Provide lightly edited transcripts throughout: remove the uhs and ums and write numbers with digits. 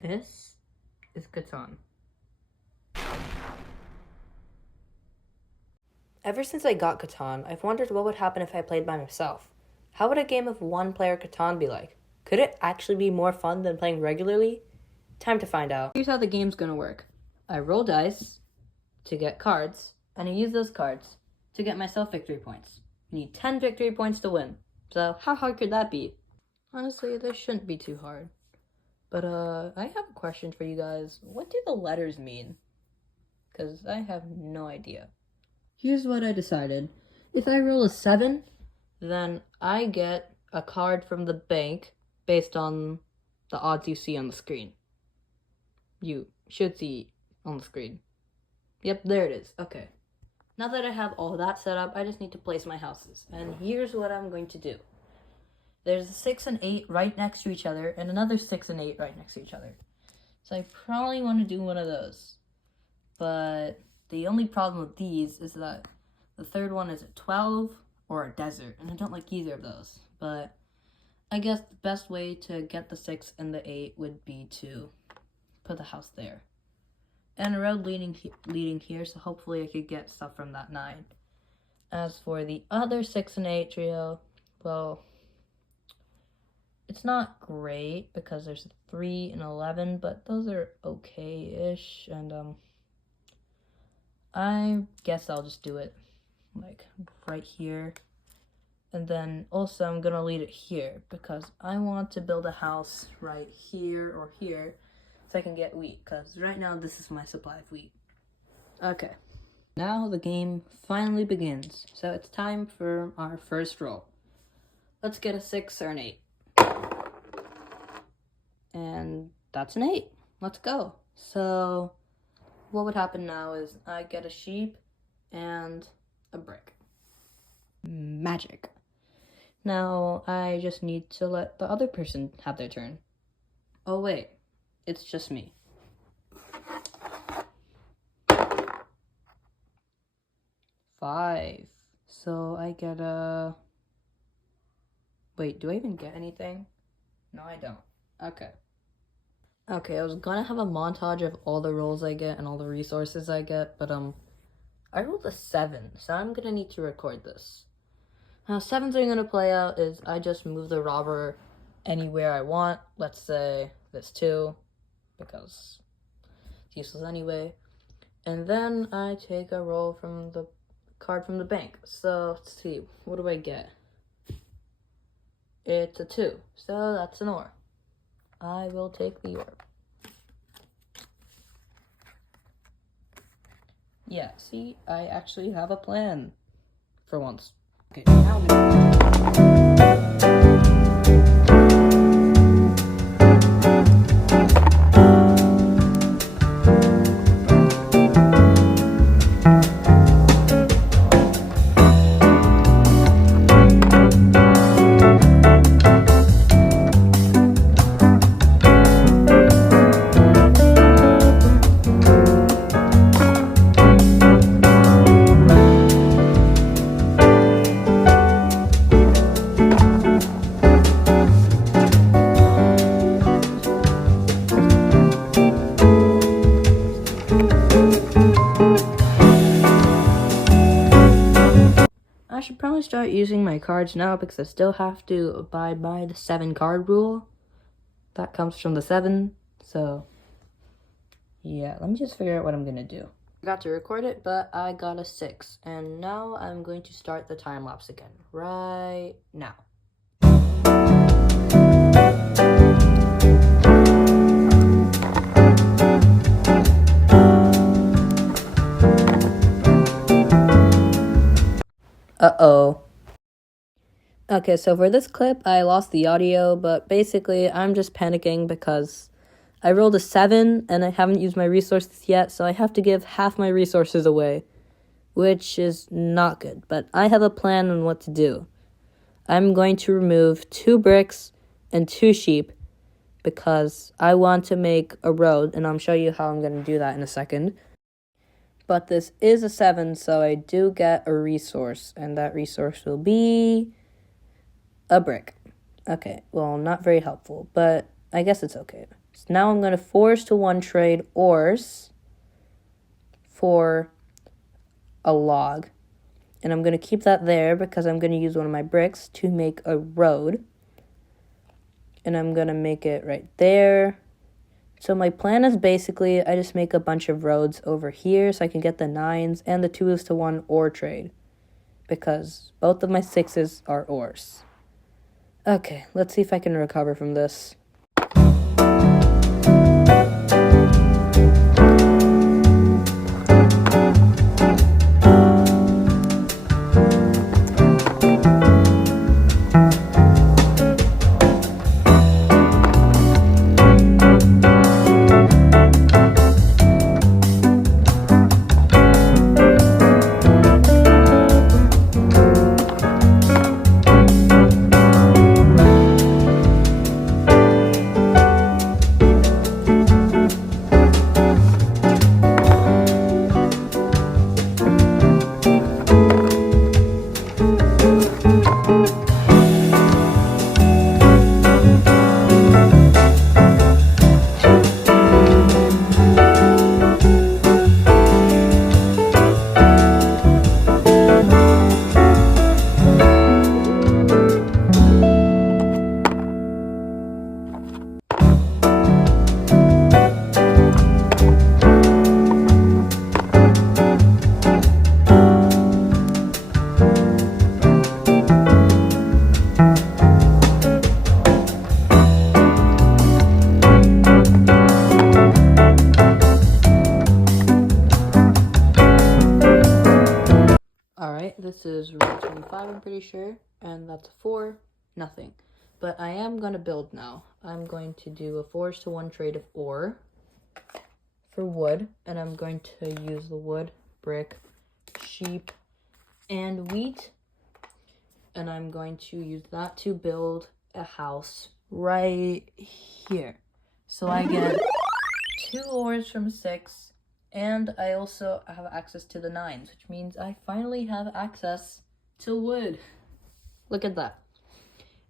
This is Catan. Ever since I got Catan, I've wondered what would happen if I played by myself. How would a game of one-player Catan be like? Could it actually be more fun than playing regularly? Time to find out. Here's how the game's gonna work. I roll dice to get cards, and I use those cards to get myself victory points. You need 10 victory points to win. So how hard could that be? Honestly, this shouldn't be too hard. But I have a question for you guys. What do the letters mean? Because I have no idea. Here's what I decided. If I roll a 7, then I get a card from the bank based on the odds you see on the screen. You should see on the screen. Yep, there it is. Okay. Now that I have all that set up, I just need to place my houses. And here's what I'm going to do. There's a 6 and 8 right next to each other, and another 6 and 8 right next to each other. So I probably want to do one of those. But the only problem with these is that the third one is a 12 or a desert, and I don't like either of those. But I guess the best way to get the 6 and the 8 would be to put the house there. And a road leading here, so hopefully I could get stuff from that 9. As for the other 6 and 8 trio, well, it's not great because there's 3 and 11, but those are okay-ish, and I guess I'll just do it like right here. And then also I'm gonna leave it here because I want to build a house right here or here so I can get wheat, because right now this is my supply of wheat. Okay, now the game finally begins, so it's time for our first roll. Let's get a 6 or an 8. And that's an 8. Let's go. So what would happen now is I get a sheep and a brick. Magic. Now I just need to let the other person have their turn. Oh wait, it's just me. Five. So I get a... Wait, do I even get anything? No, I don't. Okay. Okay, I was gonna have a montage of all the rolls I get and all the resources I get, but I rolled a 7, so I'm gonna need to record this. How 7s are gonna play out is I just move the robber anywhere I want. Let's say this 2, because it's useless anyway. And then I take a roll from the card from the bank. So let's see, what do I get? It's a 2, so that's an ore. I will take the orb. Yeah, see, I actually have a plan. For once. Okay, now I should probably start using my cards now because I still have to abide by the 7 card rule. That comes from the 7, so yeah, let me just figure out what I'm gonna do. I got to record it, but I got a 6, and now I'm going to start the time lapse again, right now. Uh-oh. Okay, so for this clip, I lost the audio, but basically, I'm just panicking because I rolled a 7, and I haven't used my resources yet, so I have to give half my resources away, which is not good, but I have a plan on what to do. I'm going to remove 2 bricks and 2 sheep because I want to make a road, and I'll show you how I'm going to do that in a second. But this is a 7, so I do get a resource, and that resource will be a brick. Okay, well, not very helpful, but I guess it's okay. So now I'm going to force to one trade ores for a log. And I'm going to keep that there because I'm going to use one of my bricks to make a road. And I'm going to make it right there. So my plan is basically I just make a bunch of roads over here so I can get the 9s and the 2:1 ore trade. Because both of my 6s are ores. Okay, let's see if I can recover from this. Alright, this is row 25, I'm pretty sure, and that's a 4, nothing. But I am going to build now. I'm going to do a 4:1 trade of ore for wood, and I'm going to use the wood, brick, sheep, and wheat, and I'm going to use that to build a house right here. So I get 2 ores from 6, and I also have access to the 9s, which means I finally have access to wood. Look at that.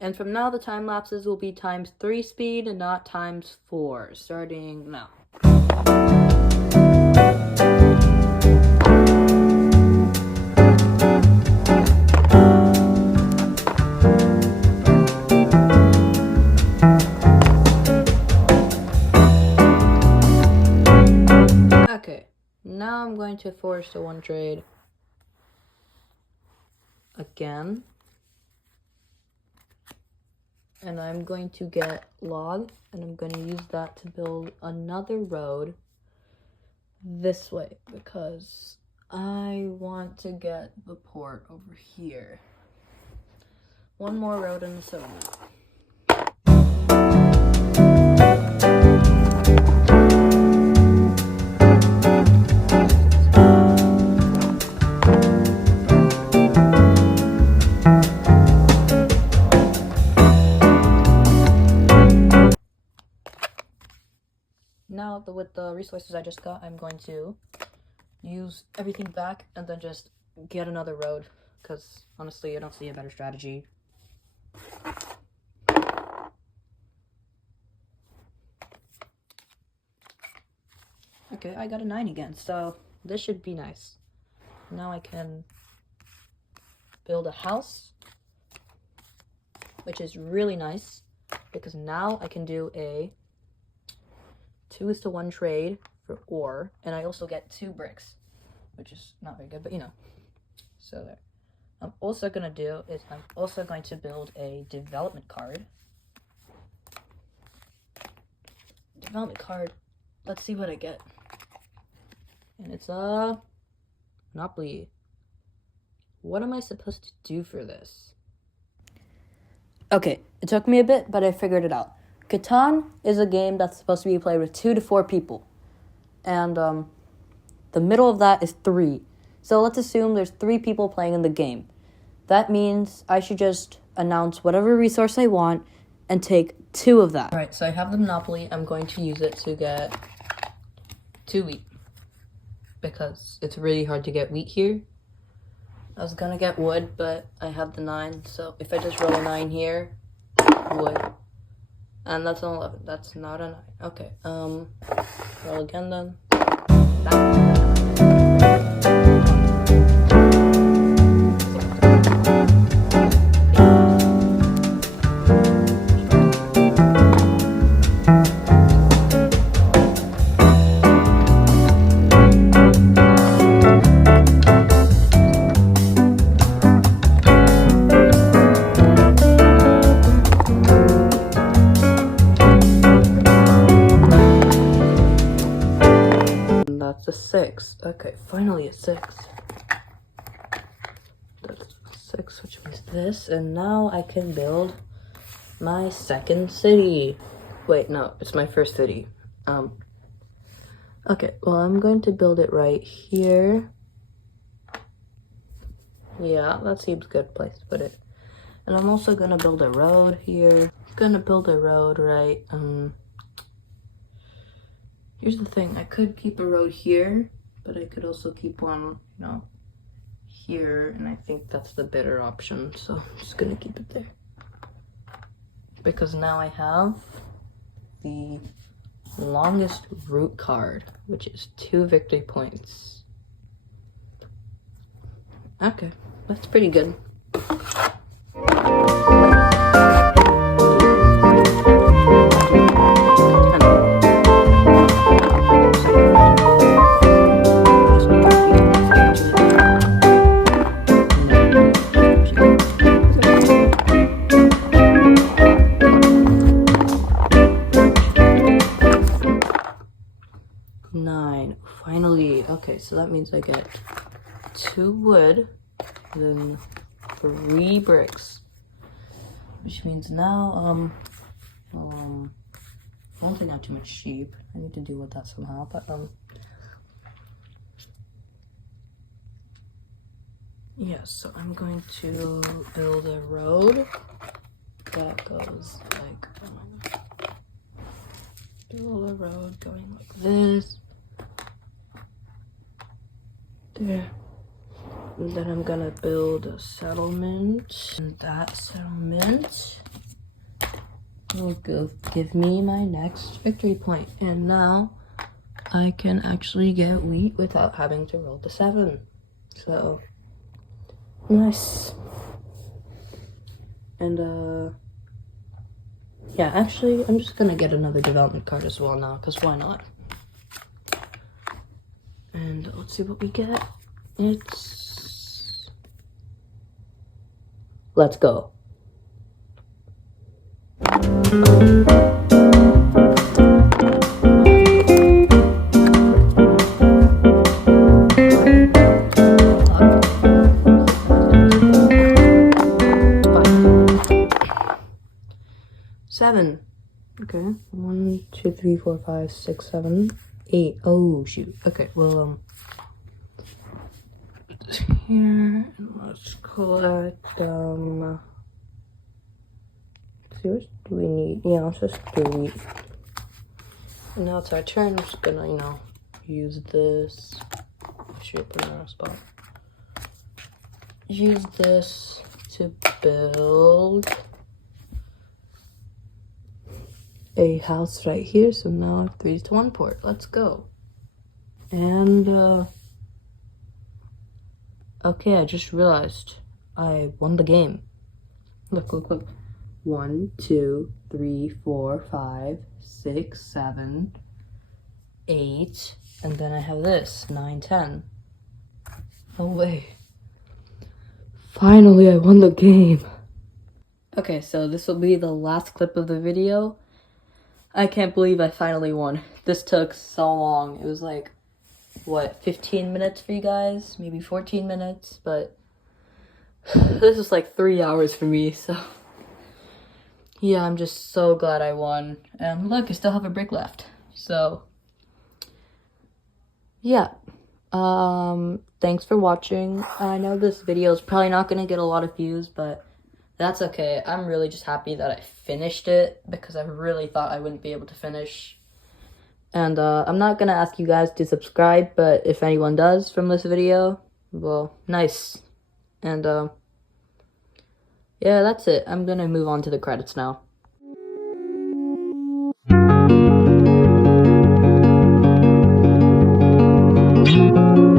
And from now, the time lapses will be ×3 speed and not ×4, starting now. Okay, now I'm going to 4:1 trade again. And I'm going to get log, and I'm going to use that to build another road this way, because I want to get the port over here. One more road in the settlement. Now, with the resources I just got, I'm going to use everything back and then just get another road, because honestly, I don't see a better strategy. Okay, I got a 9 again, so this should be nice. Now I can build a house, which is really nice, because now I can do a 2:1 trade for ore, and I also get 2 bricks, which is not very good, but you know. So there. I'm also going to do is I'm also going to build a development card. Development card. Let's see what I get. And it's a Monopoly. What am I supposed to do for this? Okay, it took me a bit, but I figured it out. Catan is a game that's supposed to be played with 2 to 4 people. And the middle of that is 3. So let's assume there's 3 people playing in the game. That means I should just announce whatever resource I want and take 2 of that. Alright, so I have the Monopoly. I'm going to use it to get 2 wheat, because it's really hard to get wheat here. I was gonna get wood, but I have the 9, so if I just roll a 9 here, wood. And that's an 11. That's not a 9. Okay, roll again then. That's a 6. Okay, finally a 6. That's 6, which means this. And now I can build my second city. Wait, no, it's my first city. Okay, well, I'm going to build it right here. Yeah, that seems a good place to put it. And I'm also gonna build a road here. Gonna build a road right, here's the thing, I could keep a road here, but I could also keep one, here, and I think that's the better option, so I'm just gonna keep it there. Because now I have the longest route card, which is 2 victory points. Okay, that's pretty good. Finally, okay, so that means I get 2 wood, then 3 bricks, which means now, I don't think I have too much sheep. I need to deal with that somehow, but, yeah, so I'm going to build a road that goes like, oh my god, build a road going like this. There. And then I'm gonna build a settlement, and that settlement will give me my next victory point. And now I can actually get wheat without having to roll the 7. So nice. And yeah, actually I'm just gonna get another development card as well now, because why not? And let's see what we get. Let's go. Seven. Okay. 1, 2, 3, 4, 5, 6, 7, 8. Oh shoot. Okay. Well, here, and let's collect. Let's see, what do we need? Yeah, let's just do wheat. And now it's our turn. I'm just gonna, use this. I should put it on a spot. Use this to build a house right here. So now I have 3-to-1 port. Let's go. And okay, I just realized I won the game. Look, look, look. 1, 2, 3, 4, 5, 6, 7, 8, and then I have this 9, 10. Oh wait. Finally, I won the game. Okay, so this will be the last clip of the video. I can't believe I finally won. This took so long. It was like, what, 15 minutes for you guys? Maybe 14 minutes, but this is like 3 hours for me, so yeah, I'm just so glad I won. And look, I still have a brick left. So yeah, thanks for watching. I know this video is probably not gonna get a lot of views, but that's okay. I'm really just happy that I finished it, because I really thought I wouldn't be able to finish. And I'm not gonna ask you guys to subscribe, but if anyone does from this video, well, nice. And yeah, that's it. I'm gonna move on to the credits now. Bye.